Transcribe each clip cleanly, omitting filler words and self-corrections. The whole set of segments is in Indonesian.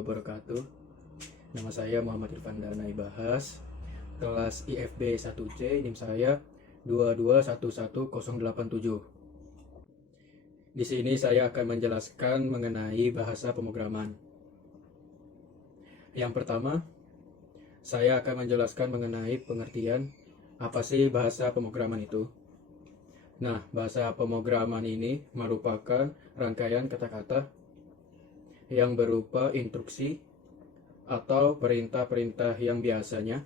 wabarakatuh. Nama saya Muhammad Irfan Danai Bahas, kelas IFB 1C, NIM saya 2211087. Di sini saya akan menjelaskan mengenai bahasa pemrograman. Yang pertama, saya akan menjelaskan mengenai pengertian apa sih bahasa pemrograman itu. Nah, bahasa pemrograman ini merupakan rangkaian kata-kata yang berupa instruksi atau perintah-perintah yang biasanya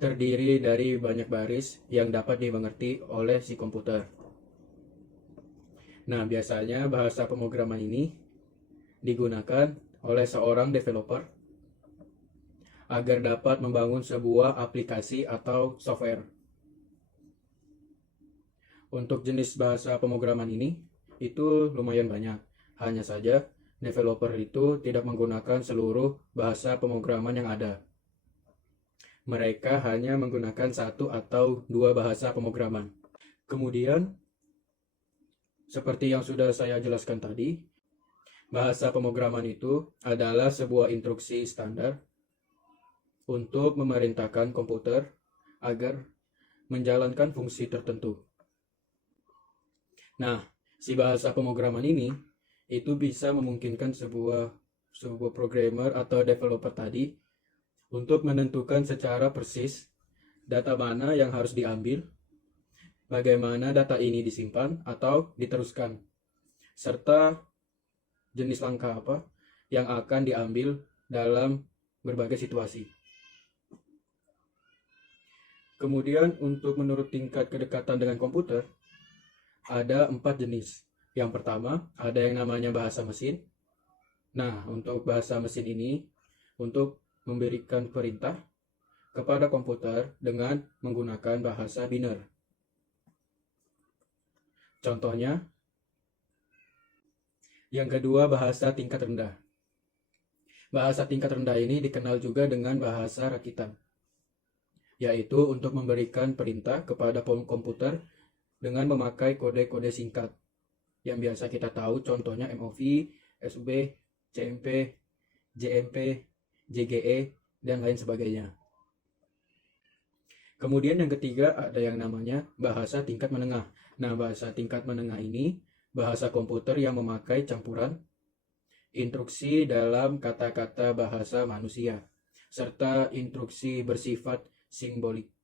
terdiri dari banyak baris yang dapat dimengerti oleh si komputer. Nah, biasanya bahasa pemrograman ini digunakan oleh seorang developer agar dapat membangun sebuah aplikasi atau software. Untuk jenis bahasa pemrograman ini itu lumayan banyak. Hanya saja developer itu tidak menggunakan seluruh bahasa pemrograman yang ada. Mereka hanya menggunakan satu atau dua bahasa pemrograman. Kemudian, seperti yang sudah saya jelaskan tadi, bahasa pemrograman itu adalah sebuah instruksi standar untuk memerintahkan komputer agar menjalankan fungsi tertentu. Nah, si bahasa pemrograman ini itu bisa memungkinkan sebuah programmer atau developer tadi untuk menentukan secara persis data mana yang harus diambil, bagaimana data ini disimpan atau diteruskan, serta jenis langkah apa yang akan diambil dalam berbagai situasi. Kemudian untuk menurut tingkat kedekatan dengan komputer, ada 4 jenis. Yang pertama, ada yang namanya bahasa mesin. Nah, untuk bahasa mesin ini, untuk memberikan perintah kepada komputer dengan menggunakan bahasa biner. Contohnya, yang kedua, bahasa tingkat rendah. Bahasa tingkat rendah ini dikenal juga dengan bahasa rakitan, yaitu untuk memberikan perintah kepada komputer dengan memakai kode-kode singkat yang biasa kita tahu, contohnya MOV, SB, CMP, JMP, JGE, dan lain sebagainya. Kemudian yang ketiga ada yang namanya bahasa tingkat menengah. Nah, bahasa tingkat menengah ini bahasa komputer yang memakai campuran instruksi dalam kata-kata bahasa manusia, serta instruksi bersifat simbolik.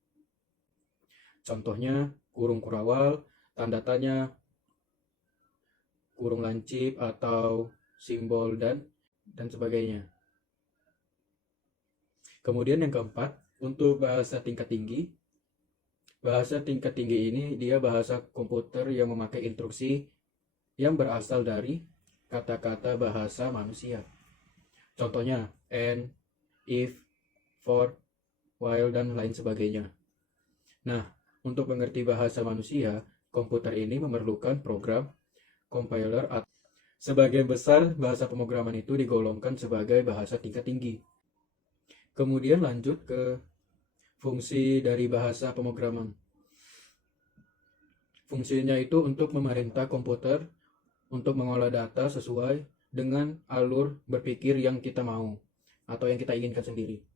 Contohnya kurung kurawal, tanda tanya, kurung lancip atau simbol dan sebagainya. Kemudian yang keempat, untuk bahasa tingkat tinggi. Bahasa tingkat tinggi ini dia bahasa komputer yang memakai instruksi yang berasal dari kata-kata bahasa manusia. Contohnya and, if, for, while, dan lain sebagainya. Nah, untuk mengerti bahasa manusia, komputer ini memerlukan program compiler. Sebagian besar bahasa pemrograman itu digolongkan sebagai bahasa tingkat tinggi. Kemudian lanjut ke fungsi dari bahasa pemrograman. Fungsinya itu untuk memerintah komputer untuk mengolah data sesuai dengan alur berpikir yang kita mau atau yang kita inginkan sendiri.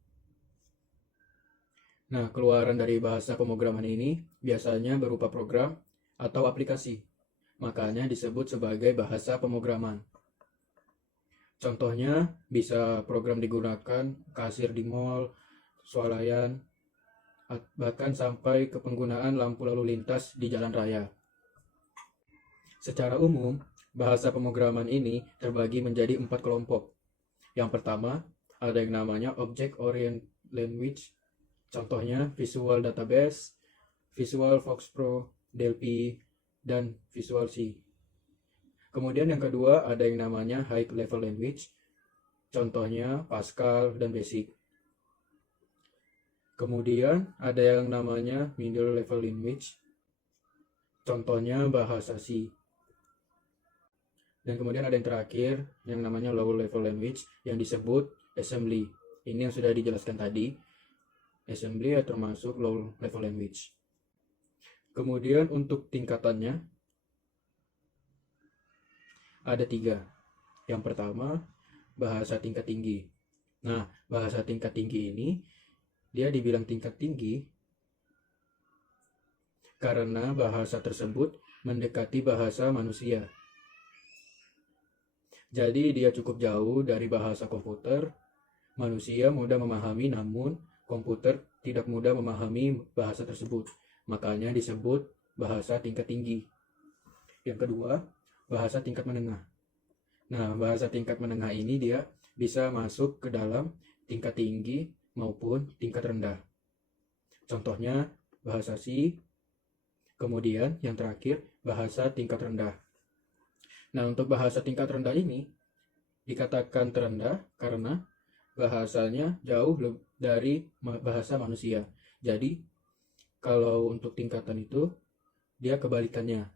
Nah, keluaran dari bahasa pemrograman ini biasanya berupa program atau aplikasi. Makanya disebut sebagai bahasa pemrograman. Contohnya bisa program digunakan kasir di mall, swalayan, bahkan sampai ke penggunaan lampu lalu lintas di jalan raya. Secara umum, bahasa pemrograman ini terbagi menjadi 4 kelompok. Yang pertama, ada yang namanya Object Oriented Language. Contohnya Visual Database, Visual Fox Pro, Delphi, dan Visual C. Kemudian yang kedua ada yang namanya High Level Language. Contohnya Pascal dan Basic. Kemudian ada yang namanya Middle Level Language. Contohnya bahasa C. Dan kemudian ada yang terakhir yang namanya Low Level Language yang disebut Assembly. Ini yang sudah dijelaskan tadi. Assembly termasuk Low Level Language. Kemudian untuk tingkatannya ada 3. Yang pertama bahasa tingkat tinggi. Nah, bahasa tingkat tinggi ini dia dibilang tingkat tinggi karena bahasa tersebut mendekati bahasa manusia. Jadi dia cukup jauh dari bahasa komputer. Manusia mudah memahami, namun komputer tidak mudah memahami bahasa tersebut. Makanya disebut bahasa tingkat tinggi. Yang kedua, bahasa tingkat menengah. Nah, bahasa tingkat menengah ini dia bisa masuk ke dalam tingkat tinggi maupun tingkat rendah. Contohnya bahasa C, kemudian yang terakhir bahasa tingkat rendah. Nah, untuk bahasa tingkat rendah ini dikatakan terendah karena bahasanya jauh dari bahasa manusia. Jadi, kalau untuk tingkatan itu, dia kebalikannya.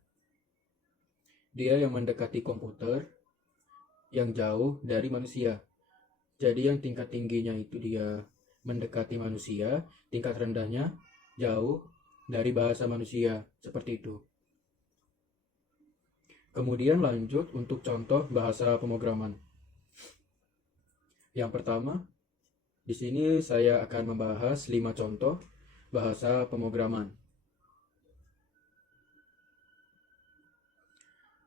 Dia yang mendekati komputer, yang jauh dari manusia. Jadi yang tingkat tingginya itu dia mendekati manusia, tingkat rendahnya jauh dari bahasa manusia, seperti itu. Kemudian lanjut untuk contoh bahasa pemrograman. Yang pertama, di sini saya akan membahas 5 contoh bahasa pemrograman.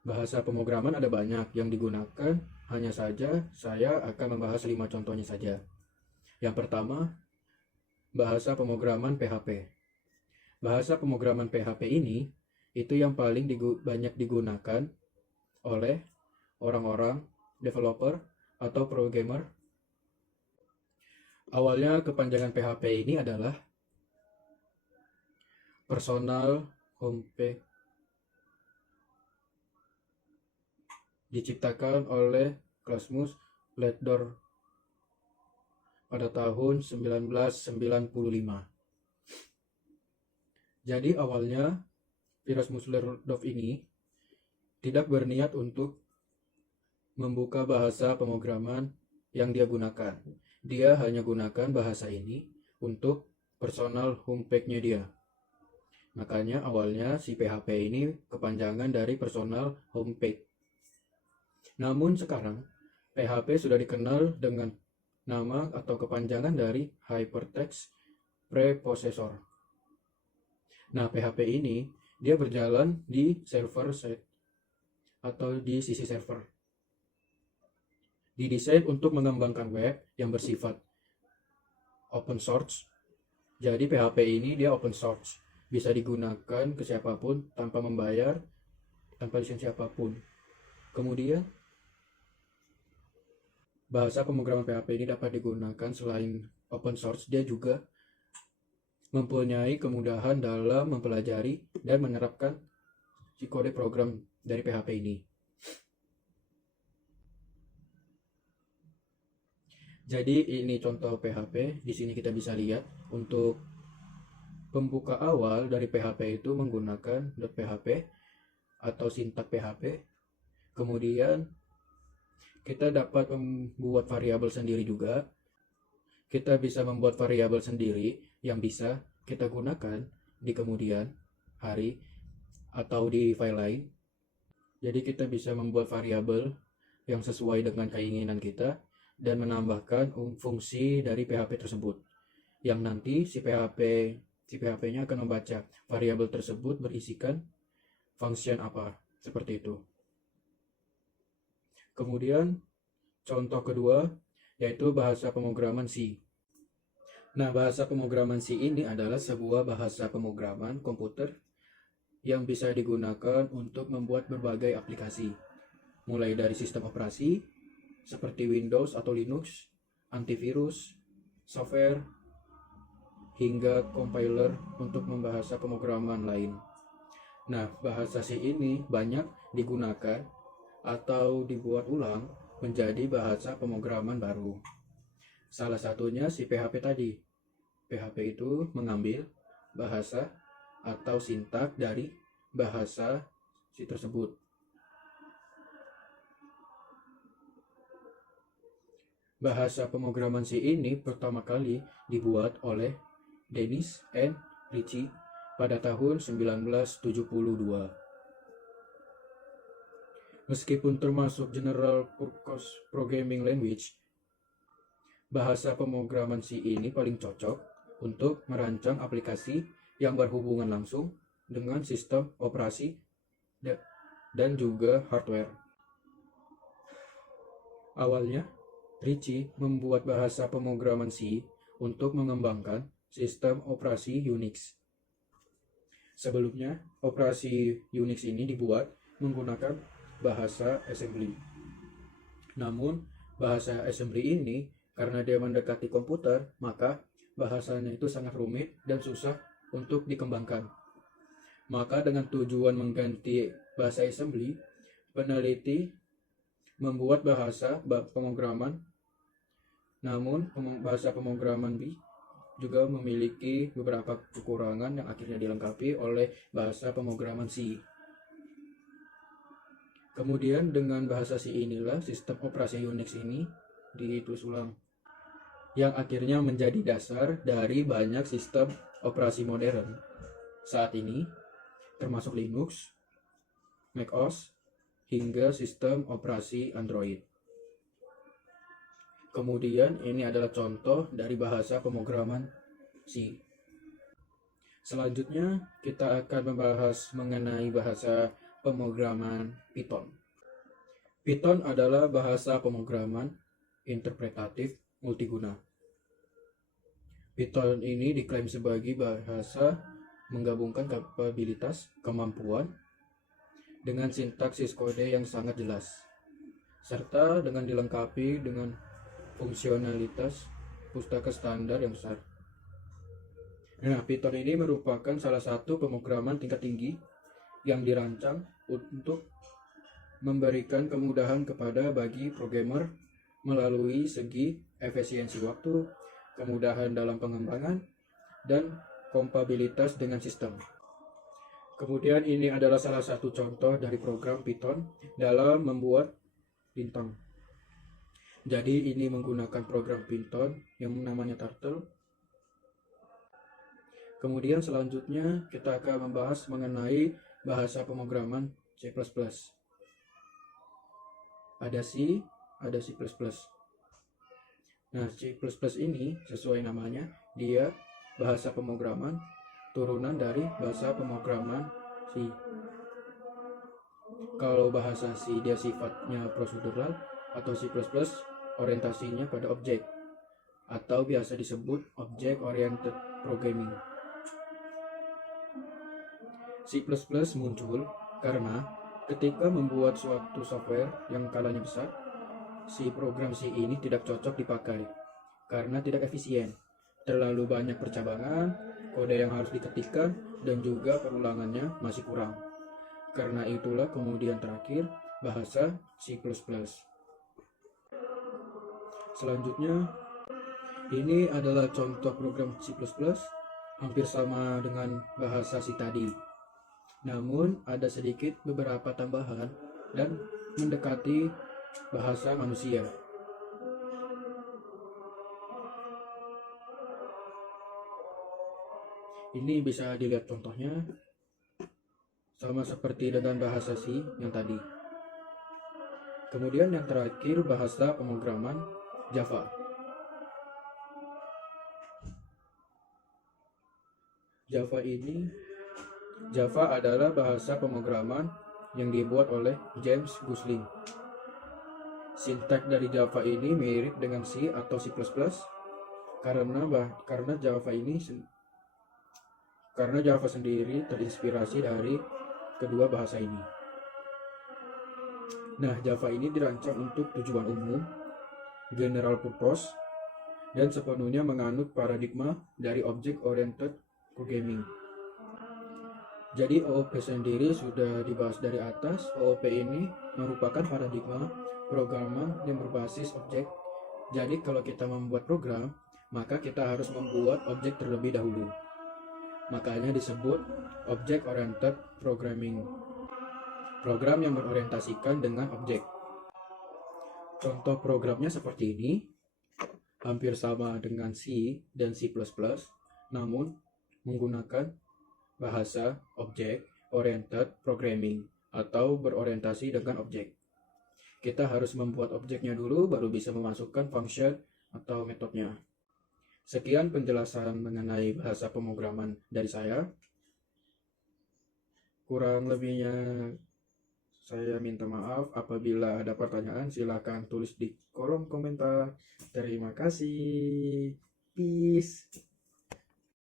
Bahasa pemrograman ada banyak yang digunakan, hanya saja saya akan membahas 5 contohnya saja. Yang pertama, bahasa pemrograman PHP. Bahasa pemrograman PHP ini itu yang paling banyak digunakan oleh orang-orang developer atau programmer. Awalnya kepanjangan PHP ini adalah Personal Homepage, diciptakan oleh Rasmus Ledor pada tahun 1995. Jadi awalnya Rasmus Ledor ini tidak berniat untuk membuka bahasa pemrograman yang dia gunakan. Dia hanya gunakan bahasa ini untuk personal homepage-nya dia. Makanya awalnya si PHP ini kepanjangan dari personal homepage. Namun sekarang PHP sudah dikenal dengan nama atau kepanjangan dari Hypertext Preprocessor. Nah, PHP ini dia berjalan di server side atau di sisi server. Didesain untuk mengembangkan web yang bersifat open source. Jadi PHP ini dia open source, bisa digunakan ke siapapun tanpa membayar, tanpa lisensi apapun. Kemudian bahasa pemrograman PHP ini dapat digunakan selain open source, dia juga mempunyai kemudahan dalam mempelajari dan menerapkan si kode program dari PHP ini. Jadi ini contoh PHP. Di sini kita bisa lihat untuk pembuka awal dari PHP itu menggunakan .php atau sintak PHP. Kemudian kita dapat membuat variabel sendiri juga. Kita bisa membuat variabel sendiri yang bisa kita gunakan di kemudian hari atau di file lain. Jadi kita bisa membuat variabel yang sesuai dengan keinginan kita dan menambahkan fungsi dari PHP tersebut, yang nanti si PHP-nya akan membaca variabel tersebut berisikan function apa, seperti itu. Kemudian contoh kedua yaitu bahasa pemrograman C. Nah, bahasa pemrograman C ini adalah sebuah bahasa pemrograman komputer yang bisa digunakan untuk membuat berbagai aplikasi, mulai dari sistem operasi seperti Windows atau Linux, antivirus, software, hingga compiler untuk membahasa pemrograman lain. Nah, bahasa C ini banyak digunakan atau dibuat ulang menjadi bahasa pemrograman baru. Salah satunya si PHP tadi. PHP itu mengambil bahasa atau sintak dari bahasa si tersebut. Bahasa pemrograman C ini pertama kali dibuat oleh Dennis and Ritchie pada tahun 1972. Meskipun termasuk General Purpose Programming Language, bahasa pemrograman C ini paling cocok untuk merancang aplikasi yang berhubungan langsung dengan sistem operasi dan juga hardware. Awalnya, Ritchie membuat bahasa pemrograman C untuk mengembangkan sistem operasi Unix. Sebelumnya, operasi Unix ini dibuat menggunakan bahasa assembly. Namun, bahasa assembly ini karena dia mendekati komputer, maka bahasanya itu sangat rumit dan susah untuk dikembangkan. Maka dengan tujuan mengganti bahasa assembly, peneliti membuat bahasa pemrograman. Namun, bahasa pemrograman B juga memiliki beberapa kekurangan yang akhirnya dilengkapi oleh bahasa pemrograman C. Kemudian dengan bahasa C inilah sistem operasi Unix ini ditulis ulang, yang akhirnya menjadi dasar dari banyak sistem operasi modern saat ini, termasuk Linux, macOS, hingga sistem operasi Android. Kemudian ini adalah contoh dari bahasa pemrograman C. Selanjutnya kita akan membahas mengenai bahasa pemrograman Python. Python adalah bahasa pemrograman interpretatif multiguna. Python ini diklaim sebagai bahasa menggabungkan kapabilitas, kemampuan, dengan sintaksis kode yang sangat jelas, serta dengan dilengkapi dengan fungsionalitas pustaka standar yang besar. Nah, Python ini merupakan salah satu pemrograman tingkat tinggi yang dirancang untuk memberikan kemudahan bagi programmer melalui segi efisiensi waktu, kemudahan dalam pengembangan, dan kompatibilitas dengan sistem. Kemudian ini adalah salah satu contoh dari program Python dalam membuat bintang. Jadi ini menggunakan program Python yang namanya Turtle. Kemudian selanjutnya kita akan membahas mengenai bahasa pemrograman C++. Ada C, ada C++. Nah, C++ ini sesuai namanya, dia bahasa pemrograman turunan dari bahasa pemrograman C. Kalau bahasa C dia sifatnya prosedural, atau C++ orientasinya pada objek, atau biasa disebut object oriented programming. C++ muncul karena ketika membuat suatu software yang skalanya besar, si program C ini tidak cocok dipakai karena tidak efisien. Terlalu banyak percabangan, kode yang harus diketikkan, dan juga perulangannya masih kurang. Karena itulah kemudian terakhir bahasa C++. Selanjutnya, ini adalah contoh program C++, hampir sama dengan bahasa C tadi. Namun ada sedikit beberapa tambahan dan mendekati bahasa manusia. Ini bisa dilihat contohnya sama seperti dengan bahasa C yang tadi. Kemudian yang terakhir bahasa pemrograman Java. Java adalah bahasa pemrograman yang dibuat oleh James Gosling. Sintaks dari Java ini mirip dengan C atau C++ karena Java sendiri terinspirasi dari kedua bahasa ini. Nah, Java ini dirancang untuk tujuan umum, general purpose, dan sepenuhnya menganut paradigma dari object oriented programming. Jadi OOP sendiri sudah dibahas dari atas. OOP ini merupakan paradigma programan yang berbasis objek. Jadi kalau kita membuat program, maka kita harus membuat objek terlebih dahulu. Makanya disebut object oriented programming. Program yang berorientasikan dengan objek. Contoh programnya seperti ini, hampir sama dengan C dan C++, namun menggunakan bahasa object oriented programming atau berorientasi dengan objek. Kita harus membuat objeknya dulu, baru bisa memasukkan function atau metodenya. Sekian penjelasan mengenai bahasa pemrograman dari saya. Kurang lebihnya saya minta maaf. Apabila ada pertanyaan, silakan tulis di kolom komentar. Terima kasih. Peace.